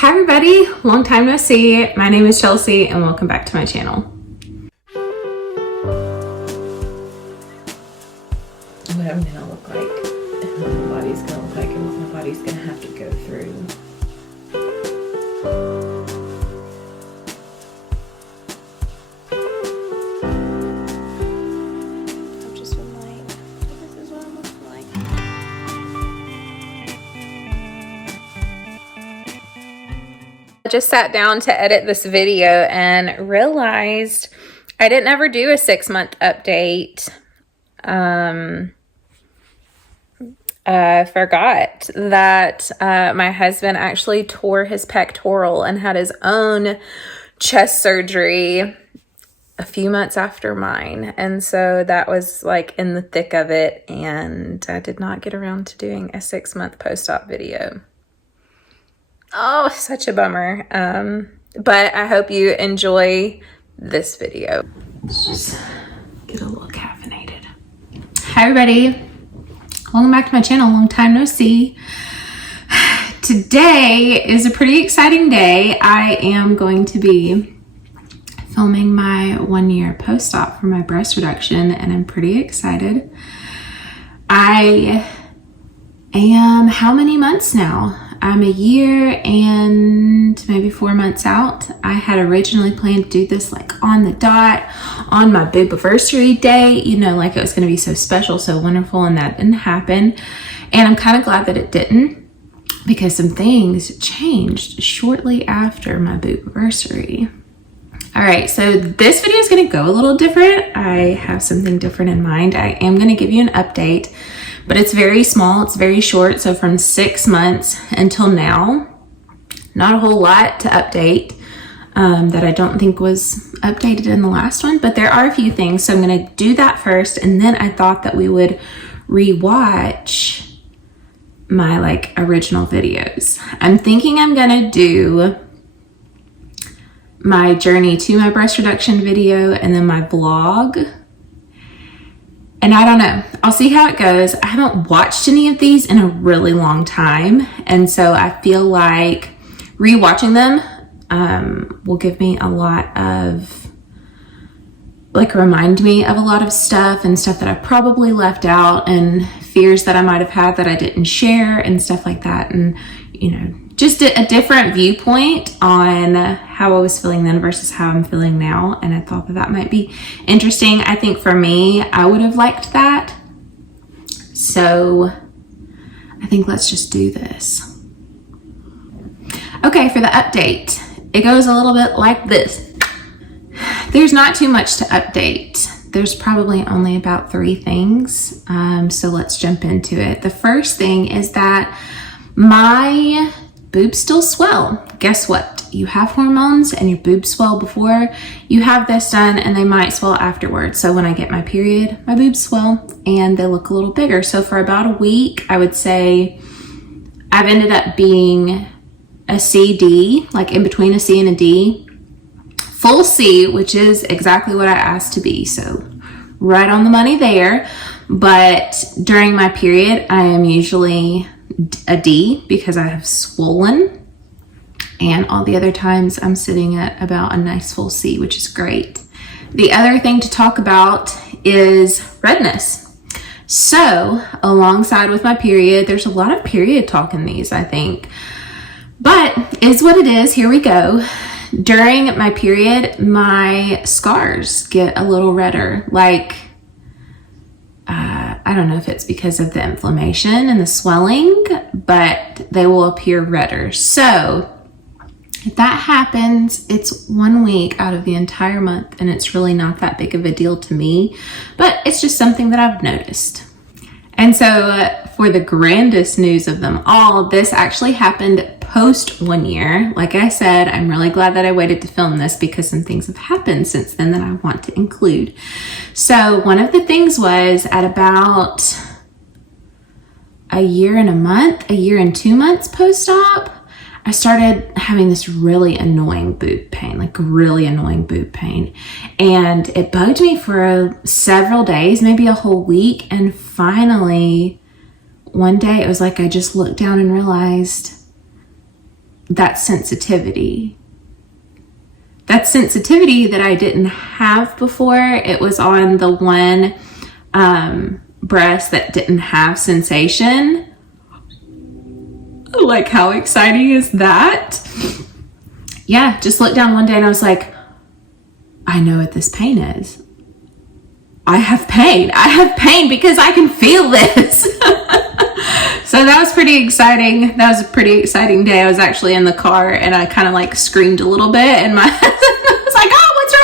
Hi everybody, long time no see. My name is Chelsea and welcome back to my channel. What I'm gonna look like and what my body's gonna look like and what my body's gonna have to go through. I've just been like, this is what I'm looking like. I just sat down to edit this video and realized I didn't ever do a 6-month update. I forgot that my husband actually tore his pectoral and had his own chest surgery a few months after mine. And so that was like in the thick of it, and I did not get around to doing a 6-month post-op video. Oh, such a bummer. But I hope you enjoy this video. Let's just get a little caffeinated. Hi everybody. Welcome back to my channel. Long time no see. Today is a pretty exciting day. I am going to be filming my 1-year post-op for my breast reduction, and I'm pretty excited. I am how many months now? I'm a year and maybe 4 months out. I had originally planned to do this like on the dot on my boobiversary day, you know, like it was going to be so special, so wonderful, and that didn't happen. And I'm kind of glad that it didn't, because some things changed shortly after my boobiversary. All right, so this video is going to go a little different. I have something different in mind. I am going to give you an update, but it's very small, it's very short. So from 6 months until now, not a whole lot to update that I don't think was updated in the last one, but there are a few things. So I'm gonna do that first, and then I thought that we would rewatch my like original videos. I'm thinking I'm gonna do my journey to my breast reduction video and then my vlog. And I don't know, I'll see how it goes. I haven't watched any of these in a really long time, and so I feel like rewatching them will give me a lot of, like, remind me of a lot of stuff and stuff that I probably left out and fears that I might have had that I didn't share and stuff like that. And, you know, just a different viewpoint on how I was feeling then versus how I'm feeling now. And I thought that that might be interesting. I think for me, I would have liked that. So I think let's just do this. Okay, for the update, it goes a little bit like this. There's not too much to update. There's probably only about 3 things. So let's jump into it. The first thing is that my boobs still swell. Guess what? You have hormones and your boobs swell before you have this done, and they might swell afterwards. So when I get my period, my boobs swell and they look a little bigger. So for about a week, I would say I've ended up being a CD, like in between a C and a D. Full C, which is exactly what I asked to be. So right on the money there. But during my period, I am usually a D because I have swollen, and all the other times I'm sitting at about a nice full C, which is great. The other thing to talk about is redness. So alongside with my period, there's a lot of period talk in these, I think, but is what it is. Here we go. During my period, my scars get a little redder, like I don't know if it's because of the inflammation and the swelling, but they will appear redder. So if that happens, it's 1 week out of the entire month, and it's really not that big of a deal to me, but it's just something that I've noticed. And so for the grandest news of them all, this actually happened post 1 year. Like I said, I'm really glad that I waited to film this because some things have happened since then that I want to include. So one of the things was at about a year and 2 months post-op, I started having this really annoying boob pain, like really annoying boob pain. And it bugged me for several days, maybe a whole week. And finally, one day it was like I just looked down and realized that sensitivity. That sensitivity that I didn't have before. It was on the one breast that didn't have sensation. Like, how exciting is that? Yeah, just looked down one day and I was like, I know what this pain is. I have pain. I have pain because I can feel this. So that was pretty exciting. That was a pretty exciting day. I was actually in the car and I kind of like screamed a little bit and my husband was like, oh, what's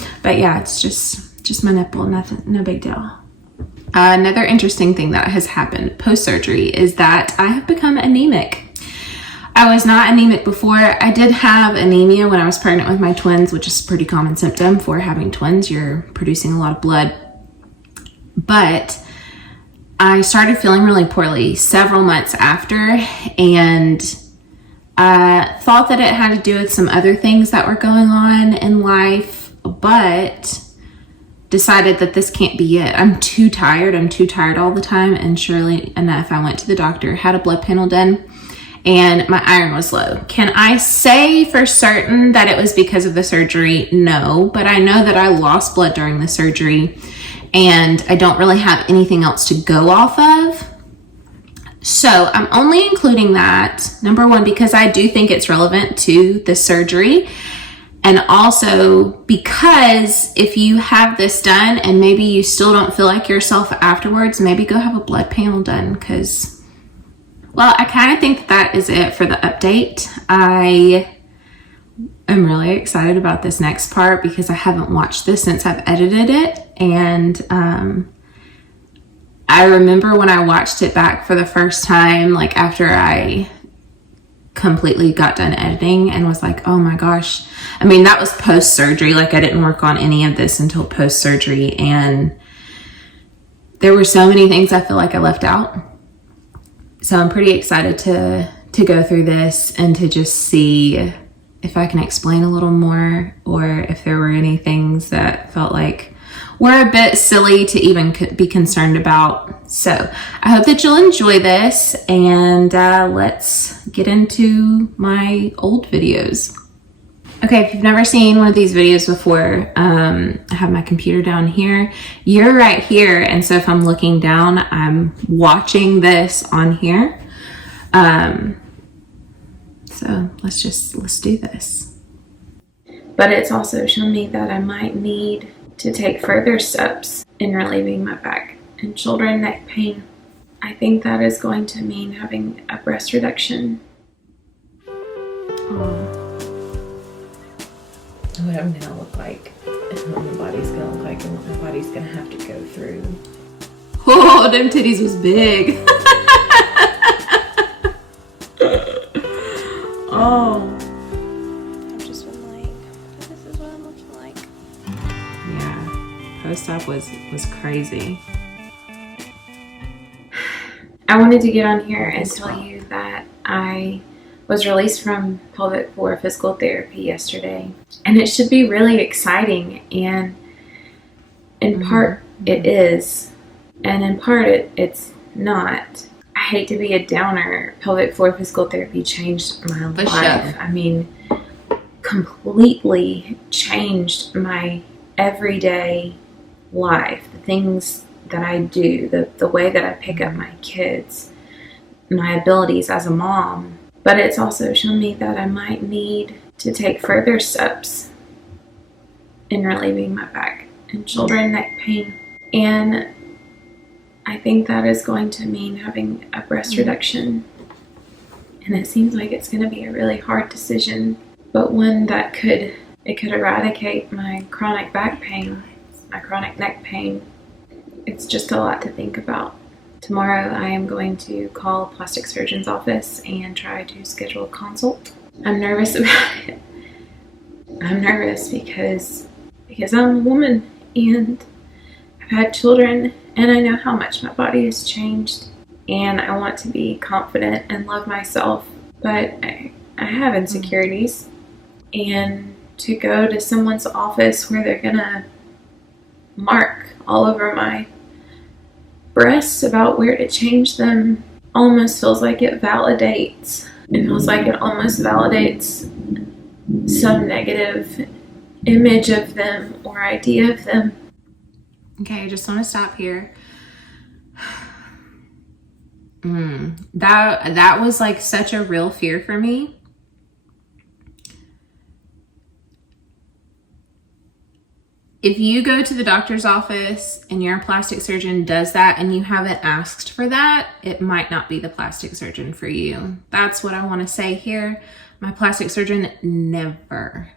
wrong? But yeah, it's just my nipple, nothing, no big deal. Another interesting thing that has happened post-surgery is that I have become anemic. I was not anemic before. I did have anemia when I was pregnant with my twins, which is a pretty common symptom for having twins. You're producing a lot of blood. But I started feeling really poorly several months after, and I thought that it had to do with some other things that were going on in life, but decided that this can't be it. I'm too tired. I'm too tired all the time. And surely enough, I went to the doctor, had a blood panel done, and my iron was low. Can I say for certain that it was because of the surgery? No, but I know that I lost blood during the surgery and I don't really have anything else to go off of. So I'm only including that, number one, because I do think it's relevant to the surgery. And also because if you have this done and maybe you still don't feel like yourself afterwards, maybe go have a blood panel done, because, well, I kind of think that is it for the update. I am really excited about this next part because I haven't watched this since I've edited it. And I remember when I watched it back for the first time, like after I completely got done editing, and was like, oh my gosh. I mean, that was post-surgery. Like, I didn't work on any of this until post-surgery, and there were so many things I feel like I left out. So I'm pretty excited to go through this and to just see if I can explain a little more, or if there were any things that felt like were a bit silly to even be concerned about. So I hope that you'll enjoy this, and let's get into my old videos. Okay, if you've never seen one of these videos before, I have my computer down here. You're right here, and so if I'm looking down, I'm watching this on here. So let's do this. But it's also shown me that I might need to take further steps in relieving my back and shoulder and neck pain. I think that is going to mean having a breast reduction. What I'm gonna look like, and what my body's gonna look like, and what my body's gonna have to go through. Oh, them titties was big. Oh. I've just been like, this is what I'm looking like. Yeah, post-op was crazy. I wanted to get on here and tell you that I was released from pelvic floor physical therapy yesterday, and it should be really exciting, and in part it is, and in part it's not. I hate to be a downer. Pelvic floor physical therapy changed my life. Sure. I mean, completely changed my everyday life, the things that I do, the way that I pick up my kids, my abilities as a mom. But it's also shown me that I might need to take further steps in relieving my back and shoulder and neck pain. And I think that is going to mean having a breast reduction. And it seems like it's going to be a really hard decision, but one that could eradicate my chronic back pain, my chronic neck pain. It's just a lot to think about. Tomorrow I am going to call a plastic surgeon's office and try to schedule a consult. I'm nervous about it. I'm nervous because I'm a woman and I've had children, and I know how much my body has changed, and I want to be confident and love myself, but I have insecurities. And to go to someone's office where they're gonna mark all over my breasts about where to change them almost feels like it validates It feels like it almost validates some negative image of them or idea of them. Okay, I just want to stop here. That was like such a real fear for me. If you go to the doctor's office and your plastic surgeon does that and you haven't asked for that, it might not be the plastic surgeon for you. That's what I want to say here. My plastic surgeon never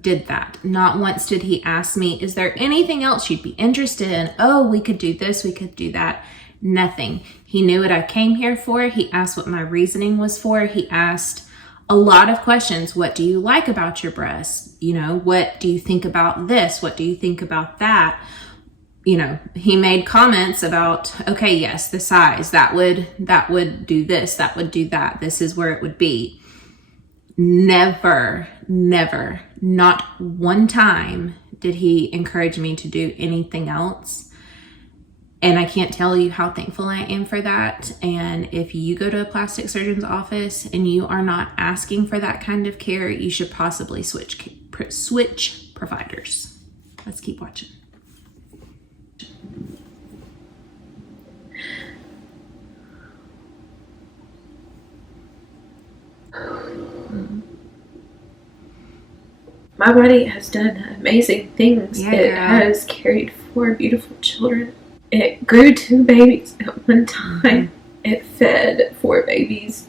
did that. Not once did he ask me, is there anything else you'd be interested in? Oh, we could do this, we could do that. Nothing. He knew what I came here for. He asked what my reasoning was for. He asked a lot of questions. What do you like about your breasts? You know, what do you think about this? What do you think about that? You know, he made comments about, okay, yes, the size, that would do this, that would do that. This is where it would be. Never, not one time did he encourage me to do anything else. And I can't tell you how thankful I am for that. And if you go to a plastic surgeon's office and you are not asking for that kind of care, you should possibly switch providers. Let's keep watching. My body has done amazing things. Yeah, it has carried 4 beautiful children. It grew 2 babies at one time. It fed 4 babies.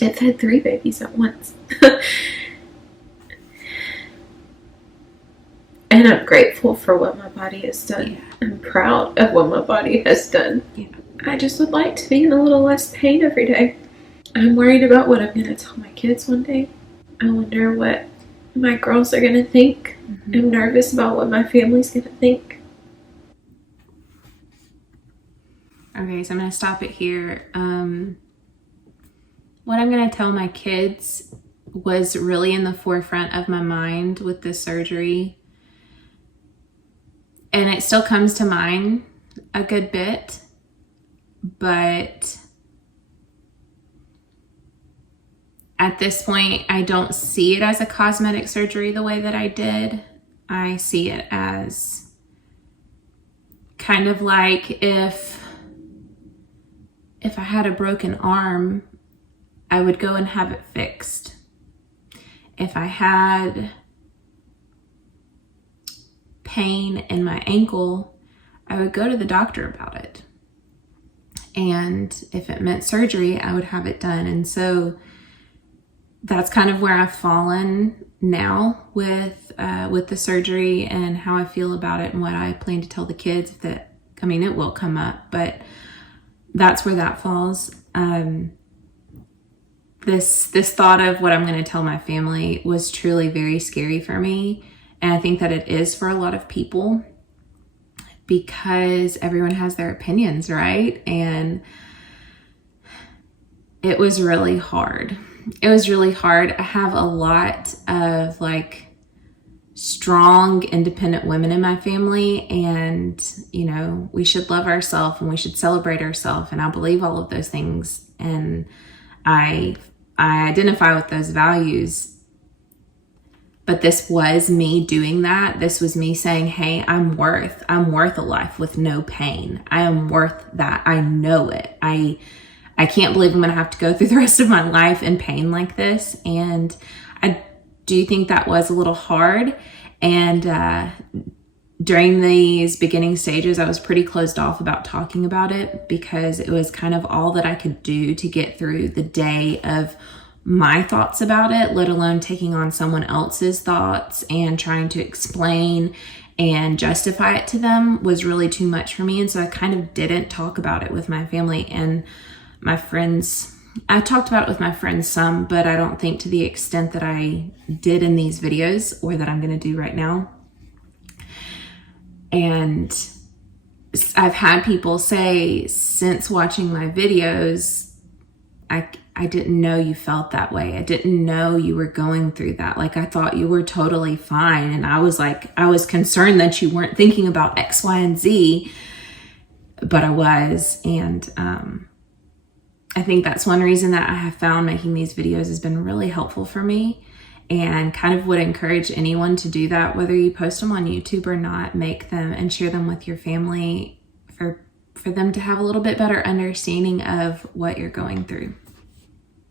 It fed 3 babies at once. And I'm grateful for what my body has done. Yeah. I'm proud of what my body has done. Yeah. I just would like to be in a little less pain every day. I'm worried about what I'm going to tell my kids one day. I wonder what my girls are going to think. I'm nervous about what my family's going to think. Okay, so I'm going to stop it here. What I'm going to tell my kids was really in the forefront of my mind with this surgery. And it still comes to mind a good bit. But at this point, I don't see it as a cosmetic surgery the way that I did. I see it as kind of like if I had a broken arm, I would go and have it fixed. If I had pain in my ankle, I would go to the doctor about it. And if it meant surgery, I would have it done. And so that's kind of where I've fallen now with the surgery and how I feel about it and what I plan to tell the kids. That, I mean, it will come up, but that's where that falls. This thought of what I'm going to tell my family was truly very scary for me. And I think that it is for a lot of people because everyone has their opinions, right? And it was really hard. It was really hard. I have a lot of like strong, independent women in my family, and you know, we should love ourselves and we should celebrate ourselves, and I believe all of those things, and I identify with those values. But this was me doing that. This was me saying, hey, I'm worth a life with no pain. I am worth that. I know it. I can't believe I'm going to have to go through the rest of my life in pain like this. And I do think that was a little hard. And during these beginning stages, I was pretty closed off about talking about it because it was kind of all that I could do to get through the day of my thoughts about it, let alone taking on someone else's thoughts and trying to explain and justify it to them was really too much for me. And so I kind of didn't talk about it with my family and my friends. I talked about it with my friends some, but I don't think to the extent that I did in these videos or that I'm going to do right now. And I've had people say since watching my videos, I didn't know you felt that way. I didn't know you were going through that. Like, I thought you were totally fine. And I was concerned that you weren't thinking about X, Y, and Z, but I was. And I think that's one reason that I have found making these videos has been really helpful for me, and kind of would encourage anyone to do that, whether you post them on YouTube or not. Make them and share them with your family for them to have a little bit better understanding of what you're going through.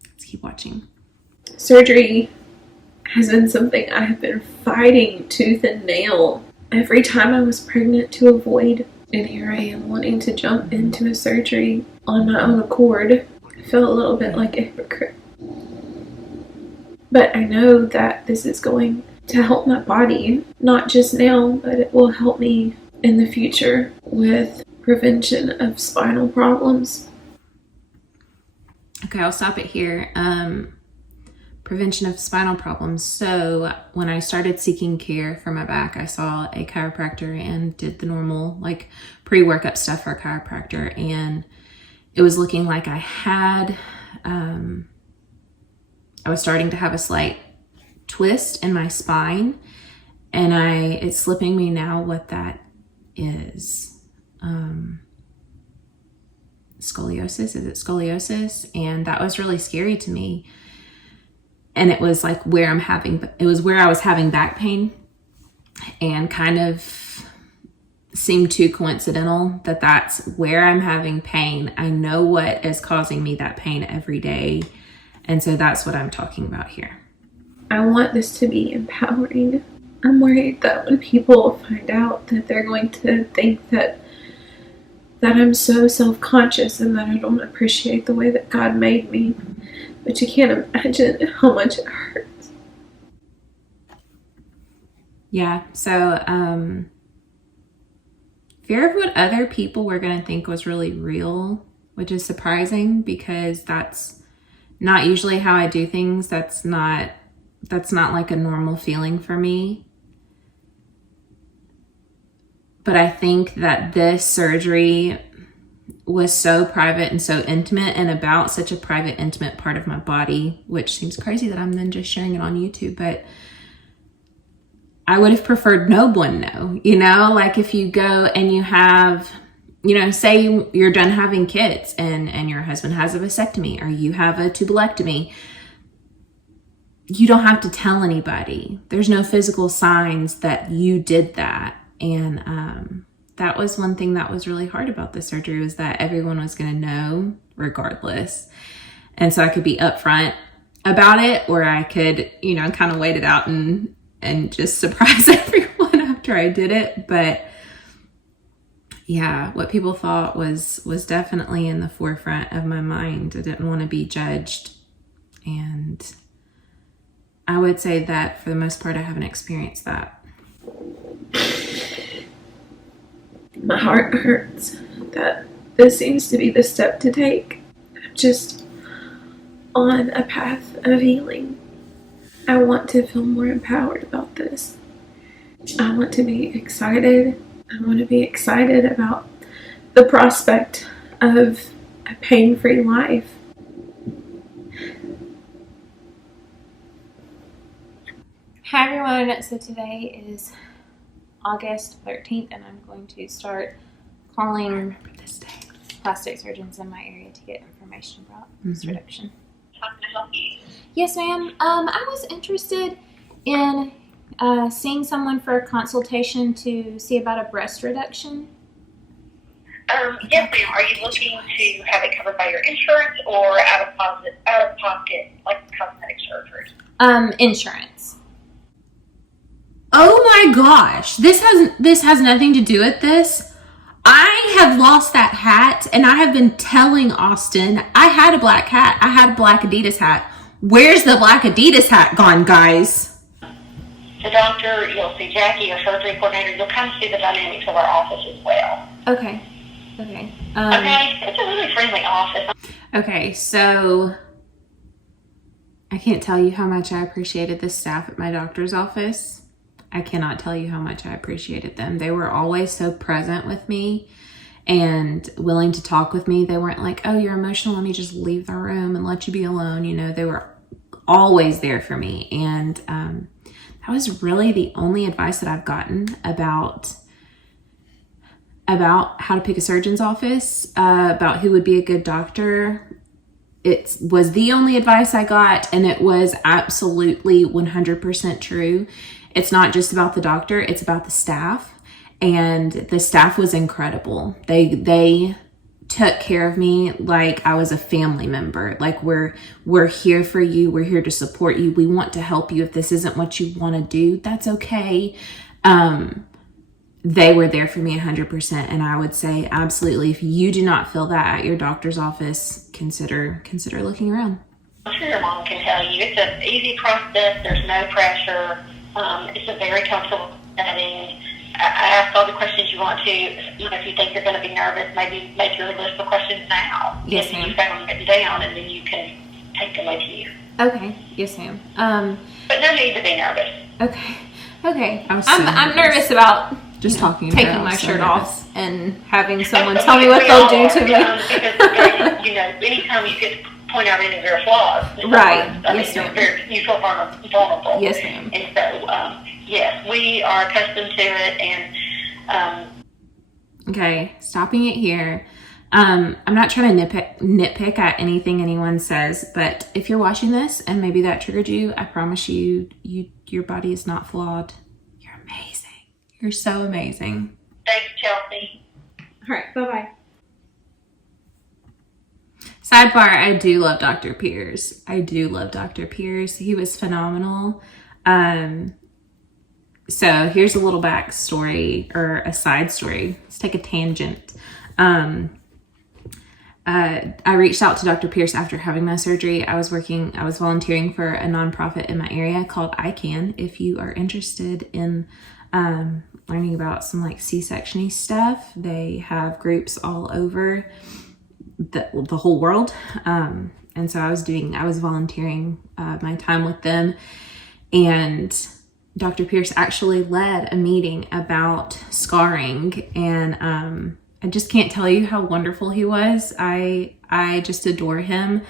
Let's keep watching. Surgery has been something I have been fighting tooth and nail every time I was pregnant to avoid. And here I am wanting to jump into a surgery on my own accord. I feel a little bit like a hypocrite. But I know that this is going to help my body, not just now, but it will help me in the future with prevention of spinal problems. Okay, I'll stop it here. Prevention of spinal problems. So when I started seeking care for my back, I saw a chiropractor and did the normal like pre-workup stuff for a chiropractor, and it was looking like I had I was starting to have a slight twist in my spine, and it's slipping me now what that is. Scoliosis. Is it scoliosis? And that was really scary to me. And it was like where I was having back pain, and kind of seemed too coincidental that that's where I'm having pain. I know what is causing me that pain every day. And so that's what I'm talking about here. I want this to be empowering. I'm worried that when people find out that they're going to think that I'm so self-conscious and that I don't appreciate the way that God made me. But you can't imagine how much it hurts. Yeah, so fear of what other people were going to think was really real, which is surprising because that's not usually how I do things. That's not like a normal feeling for me. But I think that this surgery was so private and so intimate, and about such a private, intimate part of my body, which seems crazy that I'm then just sharing it on YouTube, but I would have preferred no one know, like if you go and you have, say you're done having kids and your husband has a vasectomy or you have a tubulectomy, you don't have to tell anybody. There's no physical signs that you did that. And that was one thing that was really hard about the surgery, was that everyone was going to know regardless. And so I could be upfront about it, or I could, kind of wait it out and just surprise everyone after I did it. But yeah, what people thought was definitely in the forefront of my mind. I didn't want to be judged. And I would say that for the most part, I haven't experienced that. My heart hurts that this seems to be the step to take. I'm just on a path of healing. I want to feel more empowered about this. I want to be excited. I want to be excited about the prospect of a pain-free life. Hi everyone, so today is August 13th, and I'm going to start calling plastic surgeons in my area to get information about breast reduction. How can I help you? Yes, ma'am. I was interested in seeing someone for a consultation to see about a breast reduction. Yes, ma'am. Are you looking to have it covered by your insurance or out of pocket, like cosmetic surgery? Insurance. Oh my gosh, this has nothing to do with this. I have lost that hat, and I have been telling Austin I had a black hat. I had a black Adidas hat. Where's the black Adidas hat gone, guys? The doctor, you'll see Jackie, your surgery coordinator. You'll come see the dynamics of our office as well. Okay. Okay, it's a really friendly office. Okay, so I can't tell you how much I appreciated the staff at my doctor's office. I cannot tell you how much I appreciated them. They were always so present with me and willing to talk with me. They weren't like, oh, you're emotional, let me just leave the room and let you be alone. They were always there for me. And that was really the only advice that I've gotten about how to pick a surgeon's office, about who would be a good doctor. it was the only advice I got, and it was absolutely 100% true. It's not just about the doctor, it's about the staff. And the staff was incredible. They took care of me like I was a family member. Like, we're here for you. We're here to support you. We want to help you. If this isn't what you want to do, that's okay. They were there for me 100%. And I would say absolutely, if you do not feel that at your doctor's office, consider looking around. I'm sure your mom can tell you it's an easy process. There's no pressure. It's a very comfortable setting. I ask all the questions you want to. If you think you're going to be nervous, maybe make your list of questions now. Yes, ma'am. You found it down, and then you can take them with you. Okay. Yes, ma'am. But no need to be nervous. Okay. I'm nervous about just talking. taking my shirt off and having someone tell me what they'll do to me. Because anytime you get to point out any of your flaws, Right. Yes, ma'am. You feel vulnerable. Yes, ma'am. And so, yes, we are accustomed to it, and Okay, stopping it here. I'm not trying to nitpick at anything anyone says, but if you're watching this and maybe that triggered you, I promise you, your body is not flawed. You're amazing. You're so amazing. thanks, Chelsea. All right, bye-bye. Sidebar, I do love Dr. Pierce. He was phenomenal. So here's a little backstory, or a side story. Let's take a tangent. I reached out to Dr. Pierce after having my surgery. I was volunteering for a nonprofit in my area called ICAN. If you are interested in learning about some like C-section-y stuff, they have groups all over the whole world. And so I was volunteering my time with them, and Dr. Pierce actually led a meeting about scarring, and I just can't tell you how wonderful he was. I just adore him.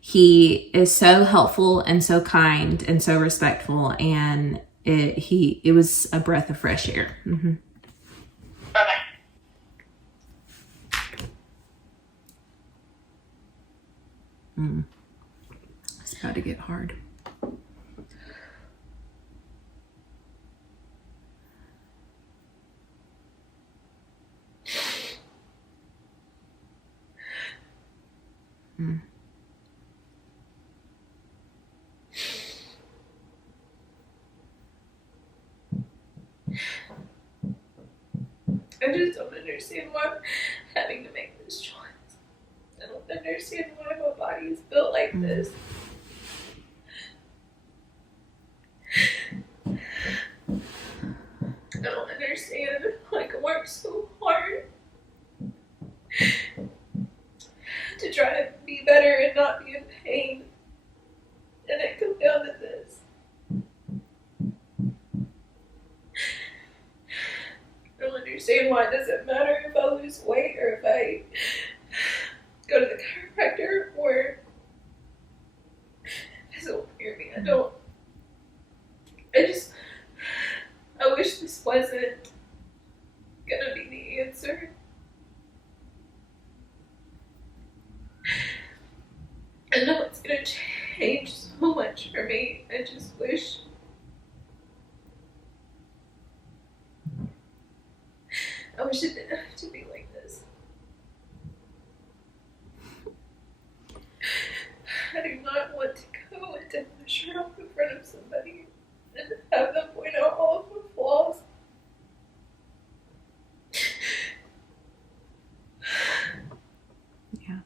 He is so helpful and so kind and so respectful, and it was a breath of fresh air. Mm-hmm. Bye-bye. It's about to get hard. I just don't understand why I'm having to make this choice. I don't understand why my body is built like this. I don't understand. Like, I work so hard to try to be better and not be in pain, and it comes down to this. I don't understand why it doesn't matter if I lose weight or if I go to the chiropractor or it doesn't hear me. I wish this wasn't gonna be the answer. I know it's gonna change so much for me. I just wish it didn't have to be like this. I do not want to go and take my shirt off in front of somebody and have them point out all of my flaws. Yeah.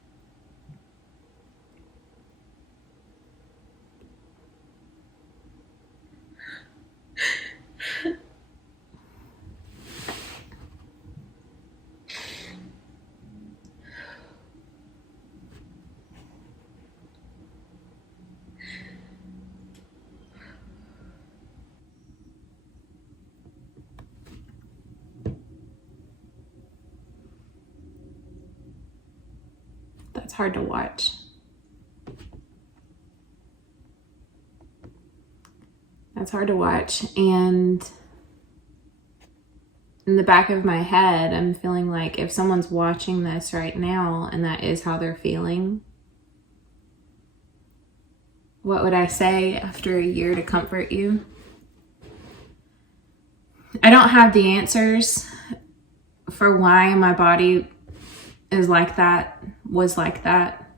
That's hard to watch. And in the back of my head, I'm feeling like if someone's watching this right now and that is how they're feeling, What would I say after a year to comfort you? I don't have the answers for why my body is like that, was like that.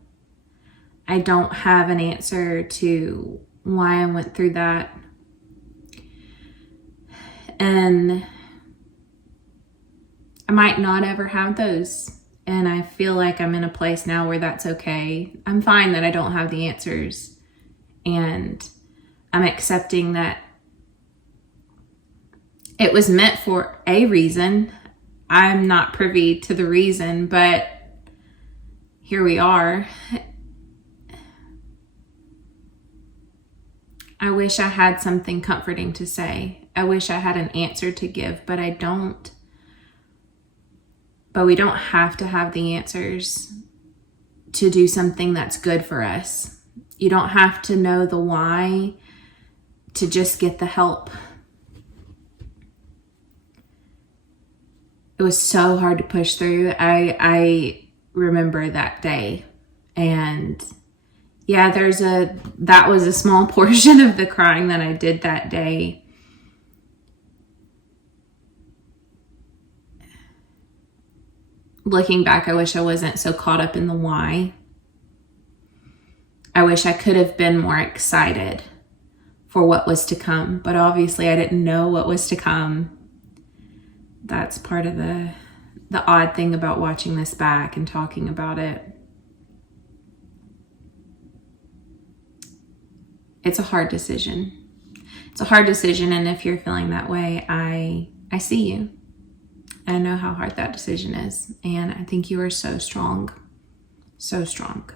I don't have an answer to why I went through that. And I might not ever have those. And I feel like I'm in a place now where that's okay. I'm fine that I don't have the answers. And I'm accepting that it was meant for a reason. I'm not privy to the reason, but here we are. I wish I had something comforting to say. I wish I had an answer to give, but I don't. But we don't have to have the answers to do something that's good for us. You don't have to know the why to just get the help. It was so hard to push through. I remember that day. And yeah, that was a small portion of the crying that I did that day. Looking back, I wish I wasn't so caught up in the why. I wish I could have been more excited for what was to come, but obviously I didn't know what was to come. That's part of the odd thing about watching this back and talking about it. It's a hard decision. It's a hard decision, and if you're feeling that way, I see you. I know how hard that decision is, and I think you are so strong. So strong.